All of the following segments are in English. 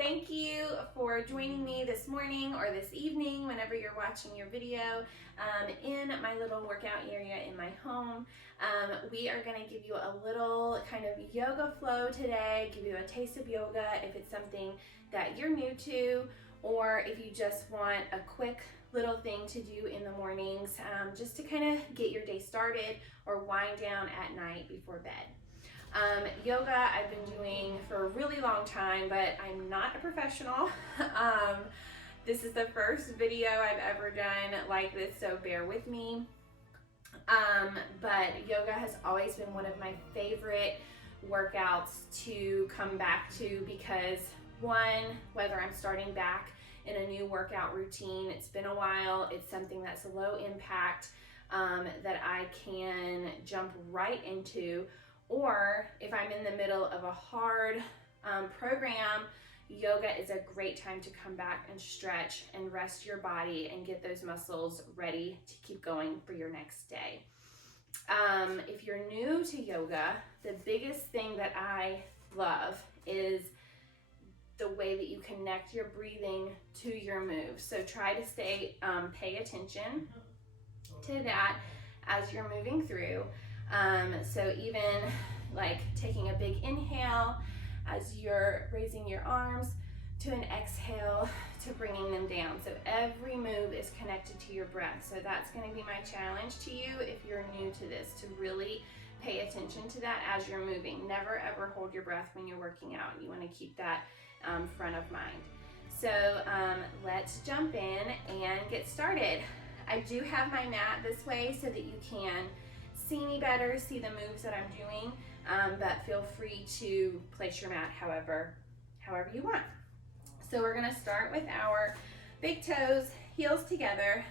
Thank you for joining me this morning or this evening, whenever you're watching your video, in my little workout area in my home. We are going to give you a little kind of yoga flow today, give you a taste of yoga if it's something that you're new to, or if you just want a quick little thing to do in the mornings, just to kind of get your day started or wind down at night before bed. Yoga I've been doing for a really long time, but I'm not a professional. This is the first video I've ever done like this, so bear with me. But yoga has always been one of my favorite workouts to come back to because, one, whether I'm starting back in a new workout routine, it's been a while, it's something that's low impact, that I can jump right into. Or if I'm in the middle of a hard program, yoga is a great time to come back and stretch and rest your body and get those muscles ready to keep going for your next day. If you're new to yoga, the biggest thing that I love is the way that you connect your breathing to your moves. So try to pay attention to that as you're moving through. So even like taking a big inhale as you're raising your arms to an exhale to bringing them down. So every move is connected to your breath. So that's going to be my challenge to you if you're new to this, to really pay attention to that as you're moving. Never ever hold your breath when you're working out. You want to keep that front of mind. So let's jump in and get started. I do have my mat this way so that you can see me better, see the moves that I'm doing, but feel free to place your mat however you want. So we're gonna start with our big toes, heels together,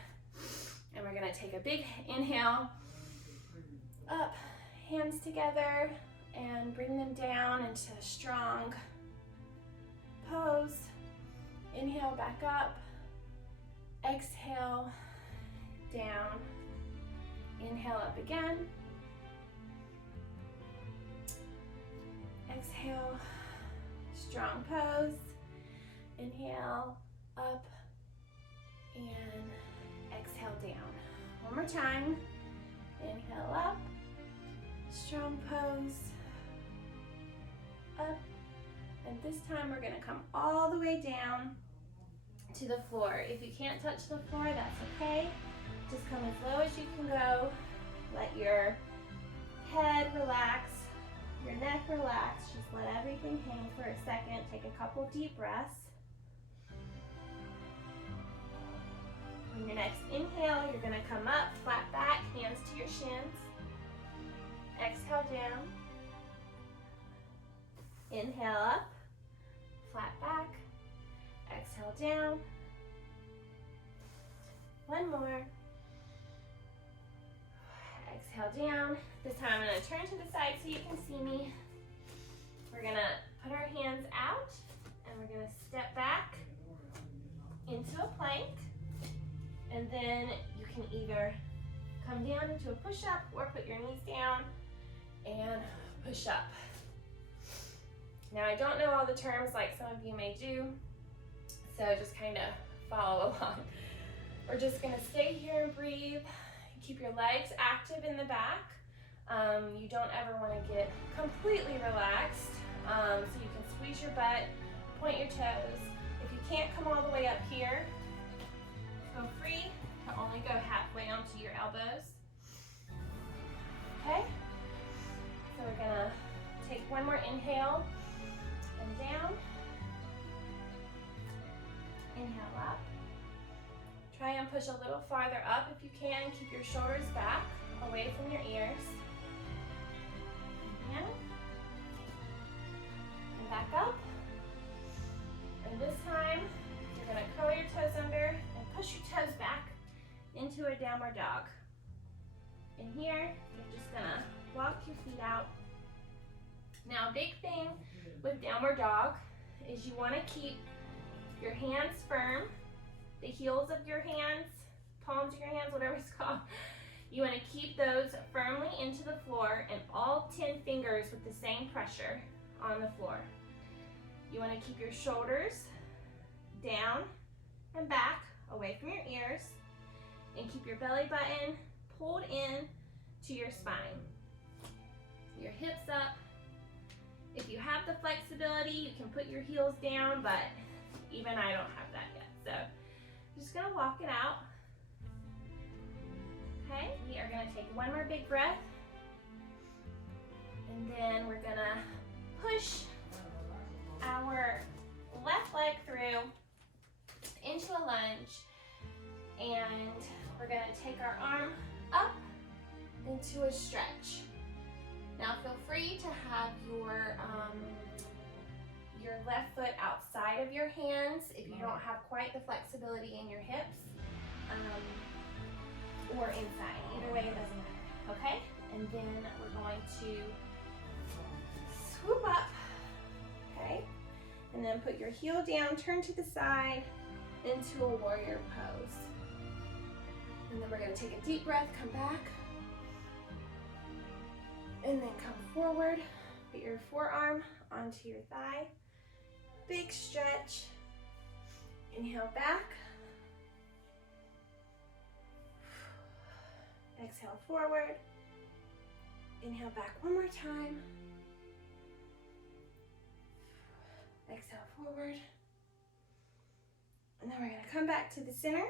and we're gonna take a big inhale, up, hands together, and bring them down into a strong pose. Inhale, back up, exhale, down. Inhale, up again. Exhale, strong pose. Inhale, up, and exhale, down. One more time. Inhale, up, strong pose, up, and this time we're gonna come all the way down to the floor. If you can't touch the floor, that's okay. Just come as low as you can go. Let your head relax, your neck relax. Just let everything hang for a second. Take a couple deep breaths. On your next inhale, you're gonna come up, flat back, hands to your shins. Exhale down. Inhale up, flat back. Exhale down. One more. Exhale down. This time I'm going to turn to the side so you can see me. We're going to put our hands out and we're going to step back into a plank. And then you can either come down into a push-up or put your knees down and push up. Now I don't know all the terms like some of you may do, so just kind of follow along. We're just going to stay here and breathe. Keep your legs active in the back. You don't ever want to get completely relaxed. So you can squeeze your butt, point your toes. If you can't come all the way up here, feel free to only go halfway onto your elbows. Okay? So we're going to take one more inhale and down. Inhale up. Try and push a little farther up if you can. Keep your shoulders back, away from your ears. Inhale. And back up. And this time, you're going to curl your toes under and push your toes back into a downward dog. In here, you're just going to walk your feet out. Now, a big thing with downward dog is you want to keep your hands firm. The heels of your hands, palms of your hands, whatever it's called. You want to keep those firmly into the floor and all 10 fingers with the same pressure on the floor. You You want to keep your shoulders down and back, away from your ears, and keep your belly button pulled in to your spine. Your hips up. If you have the flexibility, you can put your heels down, but even I don't have that yet. So I'm just gonna walk it out. Okay, we are gonna take one more big breath. And then we're gonna push our left leg through into a lunge. And we're gonna take our arm up into a stretch. Now feel free to have your left foot outside of your hands if you don't have quite the flexibility in your hips, or inside. Either way, it doesn't matter, okay? And then we're going to swoop up, okay? And then put your heel down, turn to the side into a warrior pose. And then we're gonna take a deep breath, come back, and then come forward. Put your forearm onto your thigh. Big stretch. Inhale back. Exhale forward. Inhale back one more time. Exhale forward. And then we're gonna come back to the center.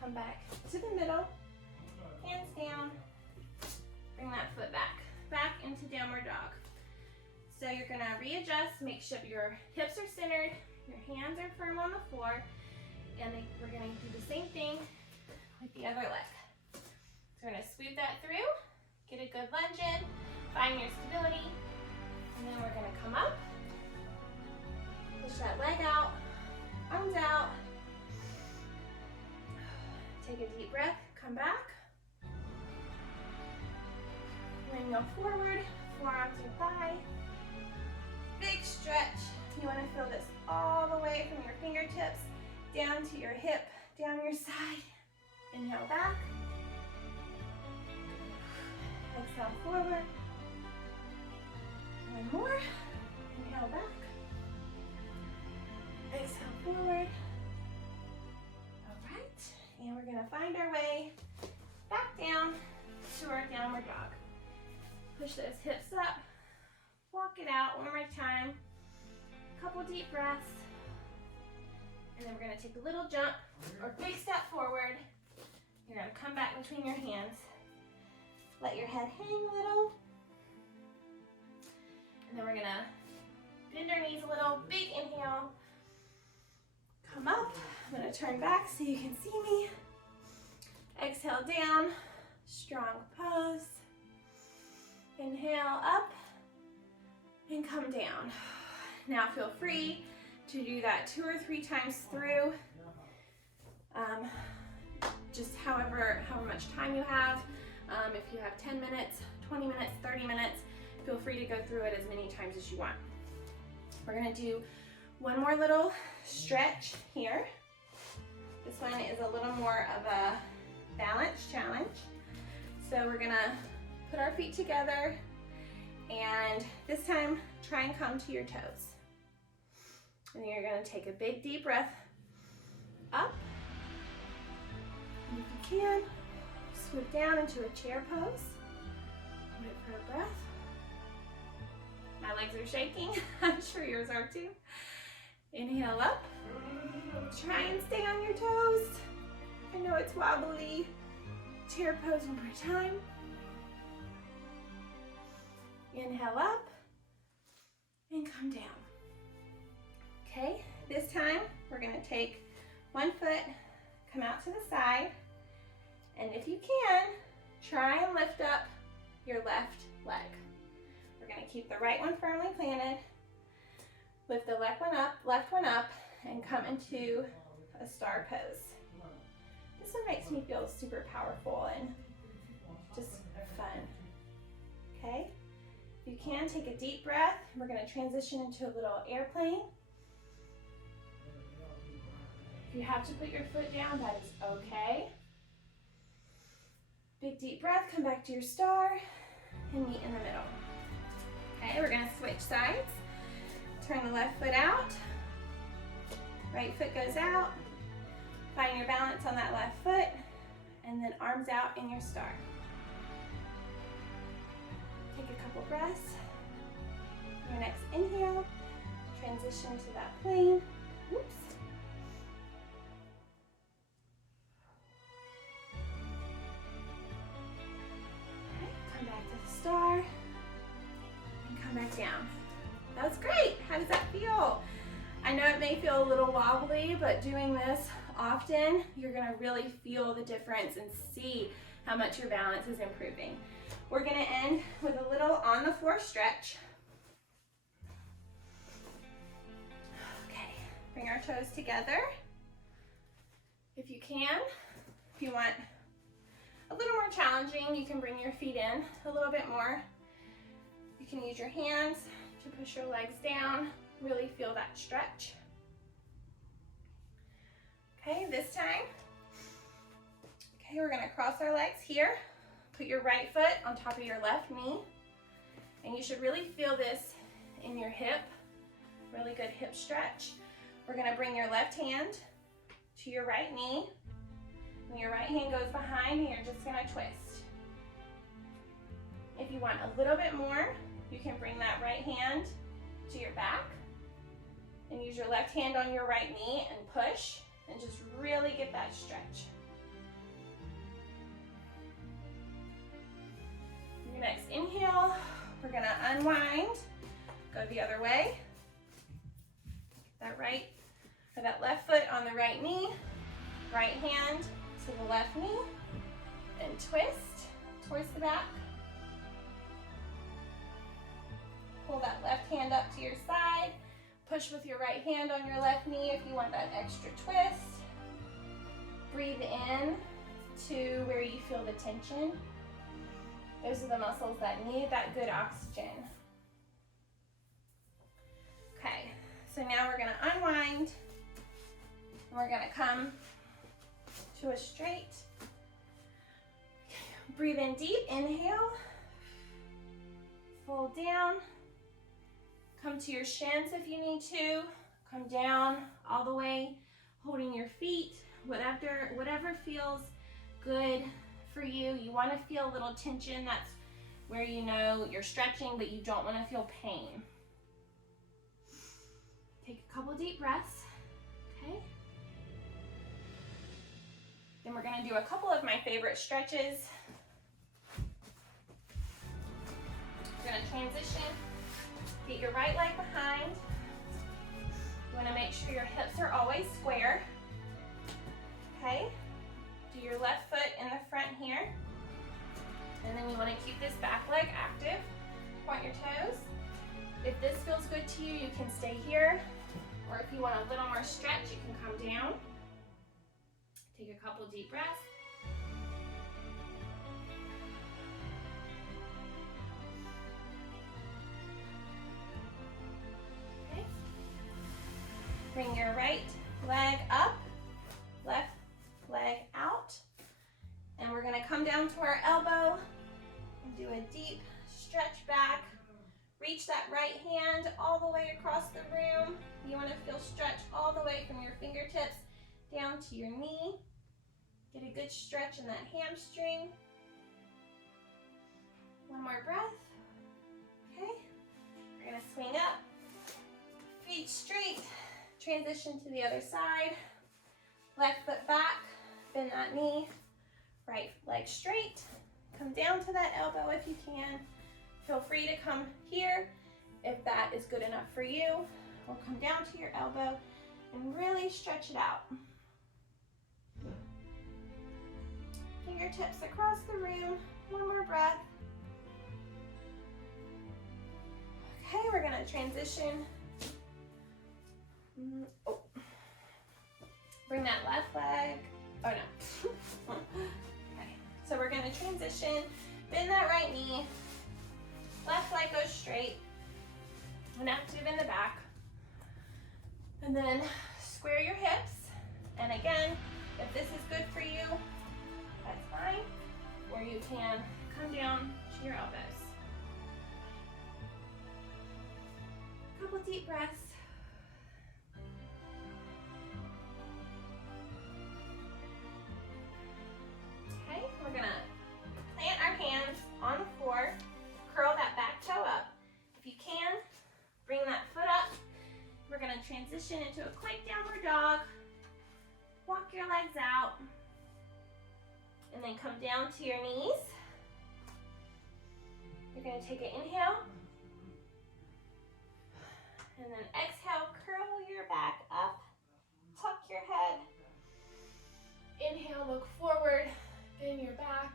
Come back to the middle. Hands down. Bring that foot back into downward dog. So you're gonna readjust, make sure your hips are centered, your hands are firm on the floor, and then we're gonna do the same thing with the other leg. So we're gonna sweep that through, get a good lunge in, find your stability, and then we're gonna come up, push that leg out, arms out, take a deep breath, come back. Then go forward, forearms to thigh. Big stretch. You want to feel this all the way from your fingertips down to your hip, down your side. Inhale back. Exhale forward. One more. Inhale back. Exhale forward. All right. And we're going to find our way back down to our downward dog. Push those hips up, walk it out one more time, a couple deep breaths, and then we're gonna take a little jump or big step forward. You're gonna come back between your hands, let your head hang a little, and then we're gonna bend our knees a little, big inhale, come up. I'm gonna turn back so you can see me. Exhale down, strong pose. Inhale up and come down. Now feel free to do that 2 or 3 times through, just however much time you have. If you have 10 minutes, 20 minutes, 30 minutes, feel free to go through it as many times as you want. We're gonna do one more little stretch here. This one is a little more of a balance challenge. So we're gonna put our feet together, and this time try and come to your toes. And then you're gonna take a big deep breath up. And if you can, swoop down into a chair pose. Wait for a breath. My legs are shaking. I'm sure yours are too. Inhale up. Try and stay on your toes. I know it's wobbly. Chair pose one more time. Inhale up and come down. Okay, this time we're gonna take one foot, come out to the side, and if you can, try and lift up your left leg. We're gonna keep the right one firmly planted, lift the left one up, and come into a star pose. This one makes me feel super powerful and just fun, okay? If you can, take a deep breath. We're gonna transition into a little airplane. If you have to put your foot down, that is okay. Big deep breath, come back to your star and meet in the middle. Okay, we're gonna switch sides. Turn left foot out. Right foot goes out. Find your balance on that left foot. And then arms out in your star. Take a couple breaths. Your next inhale, transition to that plane. Oops. Okay, come back to the star. And come back down. That was great. How does that feel? I know it may feel a little wobbly, but doing this often, you're gonna really feel the difference and see how much your balance is improving. We're gonna end with a little on the floor stretch. Okay, bring our toes together. If you can, if you want a little more challenging, you can bring your feet in a little bit more. You can use your hands to push your legs down, really feel that stretch. Okay, this time, okay, we're gonna cross our legs here. Put your right foot on top of your left knee. And you should really feel this in your hip. Really good hip stretch. We're gonna bring your left hand to your right knee. And your right hand goes behind and you're just gonna twist. If you want a little bit more, you can bring that right hand to your back and use your left hand on your right knee and push and just really get that stretch. Your next inhale, we're gonna unwind, go the other way. That left foot on the right knee, right hand to the left knee, and twist towards the back. Pull that left hand up to your side. Push with your right hand on your left knee if you want that extra twist. Breathe in to where you feel the tension. Those are the muscles that need that good oxygen. Okay, so now we're gonna unwind. And we're gonna come to a straight. Breathe in deep, inhale. Fold down. Come to your shins if you need to. Come down all the way, holding your feet, whatever feels good for you. You want to feel a little tension. That's where you know you're stretching, but you don't want to feel pain. Take a couple deep breaths, okay? Then we're going to do a couple of my favorite stretches. We're going to transition. Get your right leg behind. You want to make sure your hips are always square. Okay? Do your left foot in the front here. And then you want to keep this back leg active. Point your toes. If this feels good to you, you can stay here. Or if you want a little more stretch, you can come down. Take a couple deep breaths. Okay. Bring your right leg up, left leg out. And we're gonna come down to our elbow and do a deep stretch back. Reach that right hand all the way across the room. You wanna feel stretch all the way from your fingertips down to your knee. Get a good stretch in that hamstring. One more breath. Okay, we're gonna swing up, feet straight, transition to the other side. Left foot back, bend that knee. Right leg straight. Come down to that elbow if you can. Feel free to come here if that is good enough for you. Or come down to your elbow and really stretch it out. Fingertips across the room. One more breath. Okay, we're gonna transition. Oh. Bring that left leg. Oh no. Okay, so we're gonna transition. Bend that right knee. Left leg goes straight and active in the back. And then square your hips. And again, if this is good for you, that's fine. Or you can come down to your elbows. Couple deep breaths. transition into a quick downward dog. Walk your legs out. And then come down to your knees. You're gonna take an inhale. And then exhale, curl your back up. Tuck your head. Inhale, look forward, bend your back.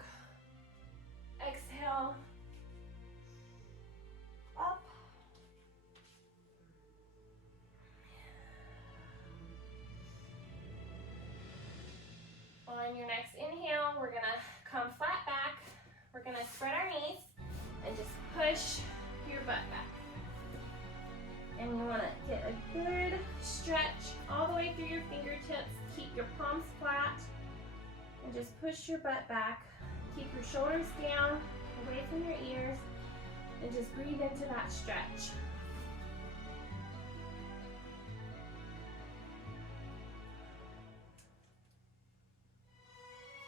Exhale, up. On your next inhale, we're gonna come flat back. We're gonna spread our knees and just push your butt back. And you wanna get a good stretch all the way through your fingertips. Keep your palms flat and just push your butt back. Keep your shoulders down, away from your ears, and just breathe into that stretch.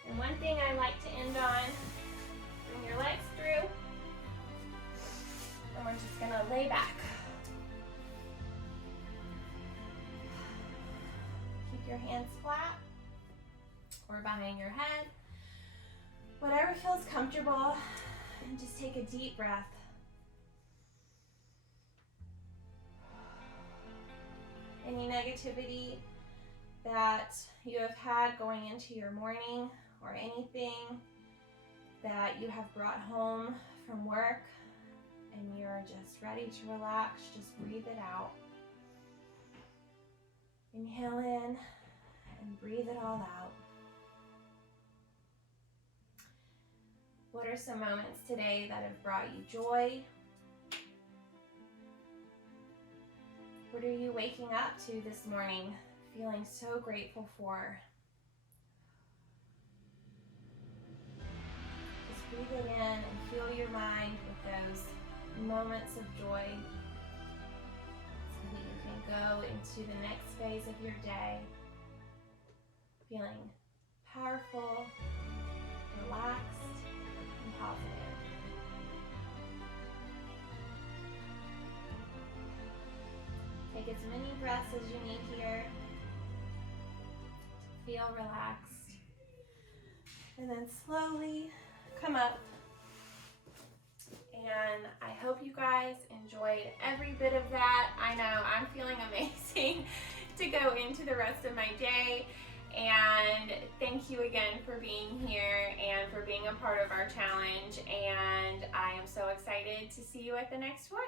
And one thing I like to end on, bring your legs through, and we're just gonna lay back. Keep your hands flat or behind your head. Whatever feels comfortable, and just take a deep breath. Any negativity that you have had going into your morning, or anything that you have brought home from work and you're just ready to relax, just breathe it out. Inhale in and breathe it all out. What are some moments today that have brought you joy? What are you waking up to this morning feeling so grateful for? Just breathe it in and fill your mind with those moments of joy so that you can go into the next phase of your day feeling powerful, relaxed, and positive. Take as many breaths as you need here to feel relaxed. And then slowly come up. And I hope you guys enjoyed every bit of that. I know I'm feeling amazing to go into the rest of my day. And thank you again for being here and for being a part of our challenge. And I am so excited to see you at the next one.